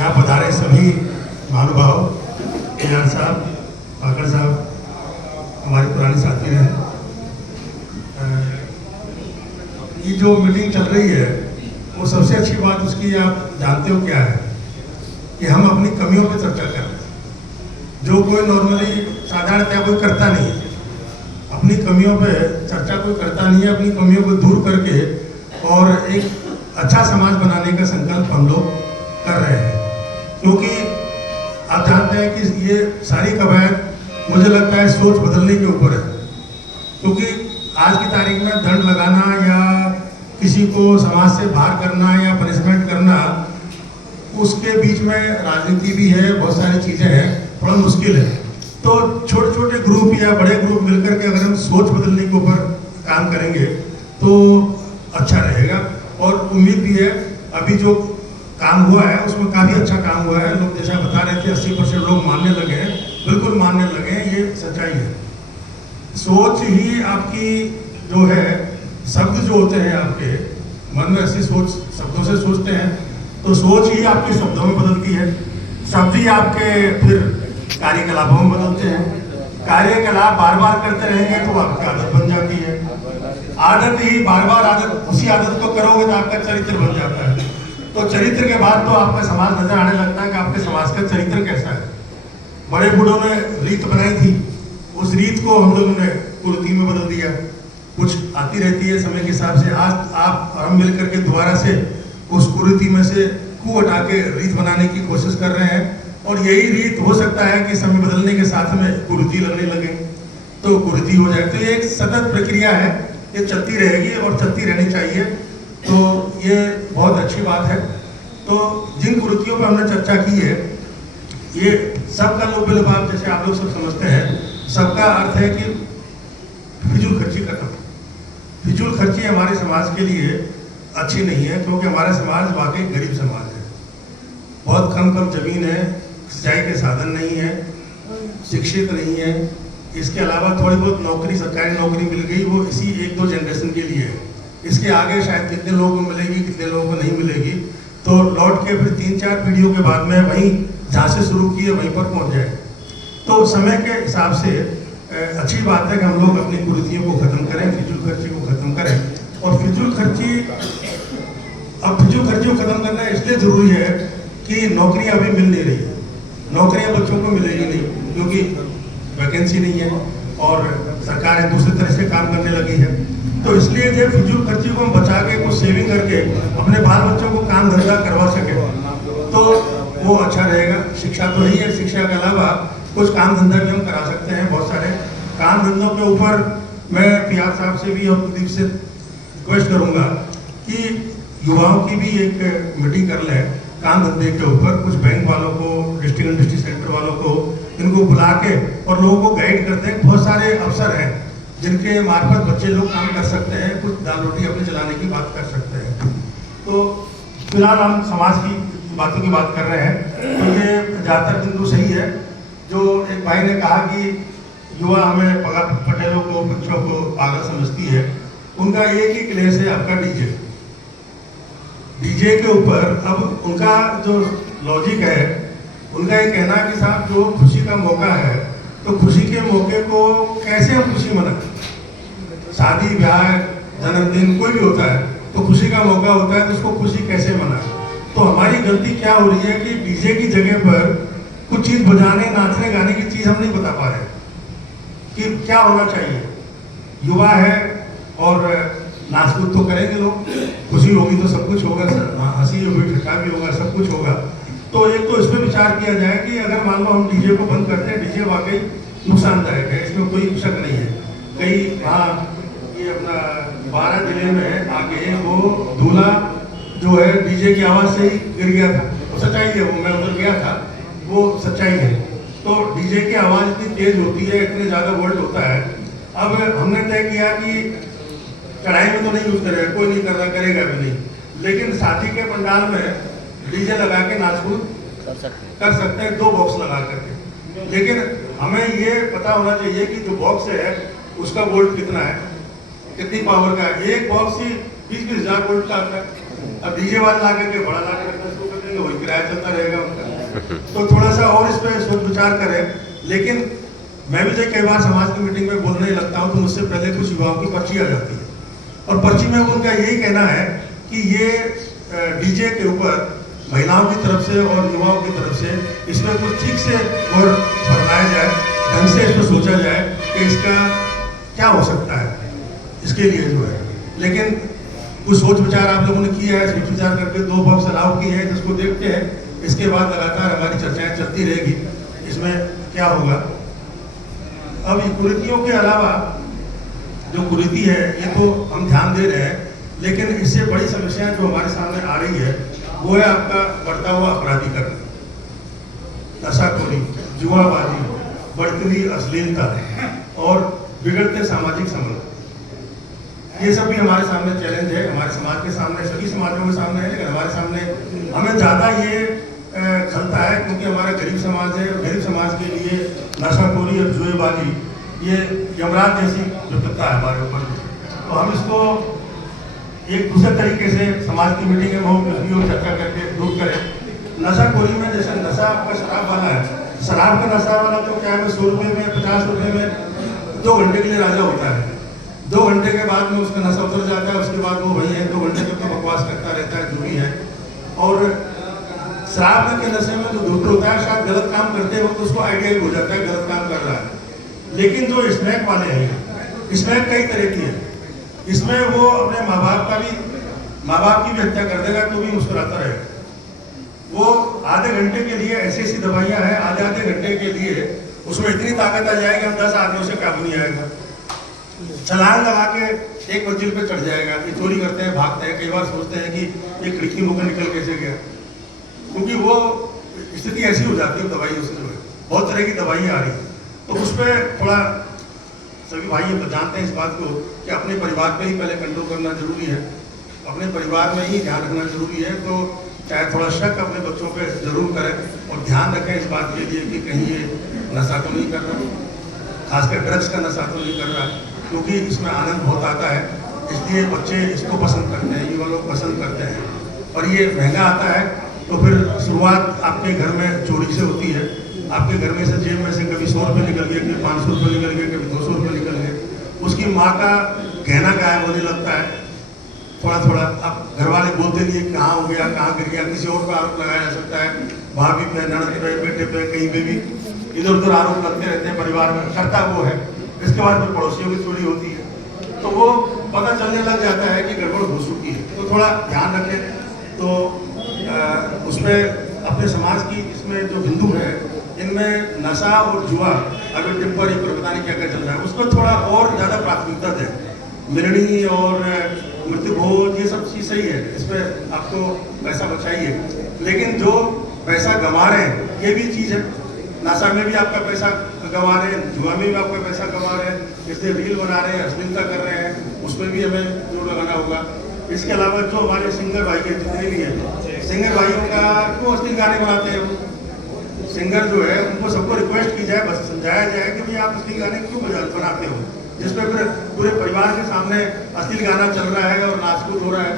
यहाँ पधारे सभी महानुभाव, केदार साहब, पाकर साहब, हमारे पुराने साथी हैं। ये जो मीटिंग चल रही है वो सबसे अच्छी बात उसकी आप जानते हो क्या है कि हम अपनी कमियों पर चर्चा कर रहे हैं, जो कोई नॉर्मली साधारणतः कोई करता नहीं है। अपनी कमियों पे चर्चा कोई करता नहीं है। अपनी कमियों को दूर करके और एक अच्छा समाज बनाने का संकल्प हम लोग कर रहे हैं, क्योंकि आप जानते हैं कि ये सारी कवायद मुझे लगता है सोच बदलने के ऊपर है। क्योंकि आज की तारीख में दंड लगाना या किसी को समाज से बाहर करना या पनिशमेंट करना, उसके बीच में राजनीति भी है, बहुत सारी चीज़ें हैं, थोड़ा मुश्किल है। तो छोटे छोटे ग्रुप या बड़े ग्रुप मिलकर के अगर हम सोच बदलने के ऊपर काम करेंगे तो अच्छा रहेगा। और उम्मीद भी है, अभी जो काम हुआ है उसमें काफ़ी अच्छा काम हुआ है। लोग जैसा बता रहे थे 80% लोग मानने लगे हैं, बिल्कुल मानने लगे हैं, ये सच्चाई है। सोच ही आपकी जो है, शब्द जो होते हैं आपके मन में, ऐसी सोच शब्दों से सोचते हैं तो सोच ही आपके शब्दों में बदलती है, शब्द ही आपके फिर कार्यकलापों में बदलते हैं। कार्यकलाप बार बार करते रहेंगे तो आपकी आदत बन जाती है। आदत ही बार बार आदत, उसी आदत को करोगे तो आपका चरित्र बन जाता है। तो चरित्र के बाद तो आपका समाज नजर आने लगता है कि आपके समाज का चरित्र कैसा है। बड़े बूढ़ों ने रीत बनाई थी, उस रीत को हम लोगों ने कुरीति में बदल दिया। कुछ आती रहती है समय के हिसाब से। आज आप हम मिल करके दोबारा से उस कुरीति में से कू हटा के रीत बनाने की कोशिश कर रहे हैं। और यही रीत हो सकता है कि समय बदलने के साथ में कुरीति लगने लगे तो कुरीति हो जाए। तो ये एक सतत प्रक्रिया है, ये चलती रहेगी और चलती रहनी चाहिए। तो ये बहुत अच्छी बात है। तो जिन कुरीतियों पर हमने चर्चा की है, ये सबका लोभ लाभ, जैसे आप लोग सब समझते हैं, सबका अर्थ है कि फिजूल खर्ची खत्म। फिजूल खर्ची हमारे समाज के लिए अच्छी नहीं है, क्योंकि हमारा समाज वाकई गरीब समाज है। बहुत कम जमीन है, सिंचाई के साधन नहीं है, शिक्षित नहीं है। इसके अलावा थोड़ी बहुत नौकरी, सरकारी नौकरी मिल गई, वो इसी 1-2 जनरेशन के लिए है। इसके आगे शायद कितने लोगों को मिलेगी, कितने लोगों को नहीं मिलेगी। तो लौट के फिर 3-4 पीढ़ियों के बाद में वहीं जहाँ से शुरू किए वहीं पर पहुँच जाए। तो समय के हिसाब से अच्छी बात है कि हम लोग अपनी कुरीतियों को खत्म करें, फिजूल खर्ची को खत्म करें। और फिजूल खर्ची को खत्म करना इसलिए जरूरी है कि नौकरियां अभी मिल नहीं रही है। नौकरियां बच्चों को मिलेगी नहीं, क्योंकि वैकेंसी नहीं है और सरकार दूसरी तरह से काम करने लगी है। तो इसलिए जो फिजूल खर्ची को हम बचा के कुछ सेविंग करके अपने बाल बच्चों को काम धंधा करवा सके तो वो अच्छा रहेगा। शिक्षा तो नहीं है, शिक्षा के अलावा कुछ काम धंधा भी हम करा सकते हैं। बहुत सारे काम धंधों के ऊपर मैं PR साहब से भी और कुलदीप से रिक्वेस्ट करूंगा कि युवाओं की भी एक मीटिंग कर लें काम धंधे के ऊपर। कुछ बैंक वालों को, डिस्ट्रिक्ट इंडस्ट्री सेंटर वालों को, इनको बुला के और लोगों को गाइड करते हैं। बहुत सारे अवसर हैं जिनके मार्फत बच्चे लोग काम कर सकते हैं, कुछ दाल रोटी अपने चलाने की बात कर सकते हैं। तो फिलहाल हम समाज की बातों की बात कर रहे हैं। तो ये ज़्यादातर बिंदु सही है। जो एक भाई ने कहा कि युवा हमें पटेलों को, बच्चों को पागल समझती है, उनका एक ही क्लेश है आपका डीजे के ऊपर। अब उनका जो लॉजिक है, उनका ये कहना है कि साहब जो खुशी का मौका है तो खुशी के मौके को कैसे हम खुशी मनाएं। शादी ब्याह, जन्मदिन कोई भी होता है तो खुशी का मौका होता है, तो उसको खुशी कैसे मनाएं। तो हमारी गलती क्या हो रही है कि डीजे की जगह पर कुछ चीज़ बजाने, नाचने गाने की चीज़ हम नहीं बता पा रहे कि क्या होना चाहिए। युवा है और नाच कूद तो करेंगे लोग, खुशी होगी तो सब कुछ होगा, हंसी होगी, ठट्ठा भी होगा, सब कुछ होगा। तो एक तो इसमें विचार किया जाए कि अगर मान लो हम डीजे को बंद करते हैं, डीजे वाकई नुकसानदायक है, इसमें कोई शक नहीं है। कई वहाँ ये अपना 12 जिले में आगे वो दूल्हा जो है डीजे की आवाज़ से ही गिर गया था। वो सच्चाई है, वो मैं उधर गया था, वो सच्चाई है। तो डीजे की आवाज़ इतनी तेज होती है, इतने ज़्यादा वोल्ट होता है। अब हमने तय किया कि कढ़ाई में तो नहीं यूज़ करेगा, कोई नहीं कर रहा, करेगा भी नहीं, लेकिन शादी के पंडाल में डीजे लगा के नाच कूद कर सकते हैं, 2 बॉक्स लगा करके। लेकिन हमें ये पता होना चाहिए कि जो बॉक्स है उसका वोल्ट कितना है, कितनी पावर का है। एक बॉक्स ही 20-20 हज़ार वोल्ट का आता है। अब डीजे वाले ला करके बड़ा ला कर शुरू कर देंगे, वही किराया चलता रहेगा उनका। तो थोड़ा सा और इस पर सोच विचार करें। लेकिन मैं भी कई बार समाज की मीटिंग में बोलने लगता हूँ तो मुझसे पहले कुछ युवाओं की पर्ची आ जाती है, और पर्ची में उनका यही कहना है कि ये डीजे के ऊपर महिलाओं की तरफ से और युवाओं की तरफ से इसमें कुछ ठीक से गौर फरमाया जाए, ढंग से इसको सोचा जाए कि इसका क्या हो सकता है इसके लिए जो है। लेकिन कुछ सोच विचार आप लोगों ने किया है, सोच विचार करके 2 बॉक्स अलाउ किए हैं, जिसको देखते हैं इसके बाद लगातार हमारी चर्चाएं चलती रहेगी इसमें क्या होगा। अब कुरीतियों के अलावा जो कुरीति है ये तो हम ध्यान दे रहे हैं, लेकिन इससे बड़ी समस्याएं जो हमारे सामने आ रही है वो है आपका बढ़ता हुआ अपराधीकरण, नशाखोरी, जुआबाजी, बढ़ती हुई अश्लीलता और बिगड़ते सामाजिक संबंध। ये सब भी हमारे सामने चैलेंज है, हमारे समाज के सामने, सभी समाजों के सामने है, लेकिन हमारे सामने हमें ज़्यादा ये खलता है क्योंकि हमारा गरीब समाज है। गरीब समाज के लिए नशाखोरी और जुएबाजी ये यमराज जैसी विपत्ता है हमारे ऊपर। तो हम इसको एक दूसरे तरीके से समाज की मीटिंग में हम उसकी ओर चर्चा करके दूर करें। नशाखोरी में जैसे नशा आपका शराब वाला है, शराब का नशा वाला तो क्या है 100 रुपये में 50 रुपये में 2 घंटे के लिए राजा होता है। 2 घंटे के बाद में उसका नशा उतर जाता है, उसके बाद वो वही है 2 घंटे तक तो बकवास करता रहता है जो भी है। और शराब के नशे में जो धूत होता है शायद गलत काम करते वक्त तो उसको आइडिया हो जाता है गलत काम कर रहा है। लेकिन जो स्मैक वाले हैं, स्मैक कई तरह की है, इसमें वो अपने माँ बाप की भी हत्या कर देगा तो भी मुस्कुराता रहेगा। वो आधे घंटे के लिए ऐसी ऐसी दवाइयाँ हैं, आधे घंटे के लिए उसमें इतनी ताकत आ जाएगी हम 10 आदमियों से काबू नहीं आएगा। छलांग लगा के एक मंजिल पे चढ़ जाएगा। ये चोरी करते हैं, भागते हैं, कई बार सोचते हैं कि ये खिड़की होकर निकल कैसे गया, क्योंकि वो स्थिति ऐसी हो जाती है दवाइयों से जो है, बहुत तरह की दवाइयाँ आ रही हैं। तो उस पर थोड़ा सभी भाई तो जानते हैं इस बात को कि अपने परिवार पे ही पहले कंट्रोल करना जरूरी है, अपने परिवार में ही ध्यान रखना जरूरी है। तो चाहे थोड़ा शक अपने बच्चों पे जरूर करें और ध्यान रखें इस बात के लिए कि कहीं ये नशा तो नहीं कर रहा, खासकर ड्रग्स का नशा तो नहीं कर रहा, क्योंकि इसमें आनंद बहुत आता है, इसलिए बच्चे इसको पसंद करते हैं, युवा लोग पसंद करते हैं। और ये महंगा आता है तो फिर शुरुआत आपके घर में चोरी से होती है। आपके घर में से जेब में से कभी 100 रुपये निकल गए, कभी 500 रुपये निकल गए, कभी 200 रुपये निकल गए। उसकी माँ का गहना गायब होने लगता है थोड़ा थोड़ा। अब घर वाले बोलते नहीं है कहाँ हो गया, कहाँ गिर गया, किसी और पर आरोप लगाया जा सकता है, भाभी पे, ननद पे, बेटे पे, कहीं पे भी इधर उधर आरोप लगते रहते हैं। परिवार में करता वो है, इसके बाद फिर पड़ोसियों की चोरी होती है, तो वो पता चलने लग जाता है कि गड़बड़ हो चुकी है। तो थोड़ा ध्यान रखें। तो उसमें अपने समाज की इसमें जो बिंदु है इनमें नशा और जुआ अगर टेम्परी पर पता नहीं क्या क्या चल रहा है उसको थोड़ा और ज़्यादा प्राथमिकता दें। मिलनी और मृत्यु भोज ये सब चीज़ सही है, इस पर आपको पैसा बचाइए, लेकिन जो पैसा गंवा रहे हैं ये भी चीज़ है। नशा में भी आपका पैसा गंवा रहे हैं, जुआ में भी आपका पैसा गंवा रहे हैं, इसलिए रील बना रहे हैं, अश्लीलता कर रहे हैं, उसमें भी हमें जोर लगाना होगा। इसके अलावा जो हमारे सिंगर भाई के जितने भी हैं, सिंगर भाइयों का क्यों अश्लील गाने बनाते हैं, सिंगर जो है उनको सबको रिक्वेस्ट की जाए, बस समझाया जाए कि भाई आप अश्लील गाने क्यों बनाते हो, जिसमें फिर पूरे परिवार के सामने अश्लील गाना चल रहा है और नाचकूद हो रहा है।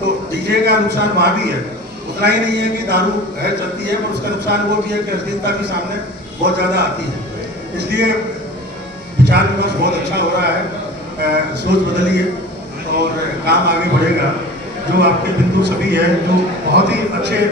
तो डीजे का नुकसान वहाँ भी है, उतना ही नहीं है कि दारू है चलती है, पर उसका नुकसान वो भी है कि अश्लीलता भी सामने बहुत ज़्यादा आती है। इसलिए विचार विमर्श बहुत अच्छा हो रहा है, सोच बदलिए और काम आगे बढ़ेगा। जो आपके बिंदु सभी है जो बहुत ही अच्छे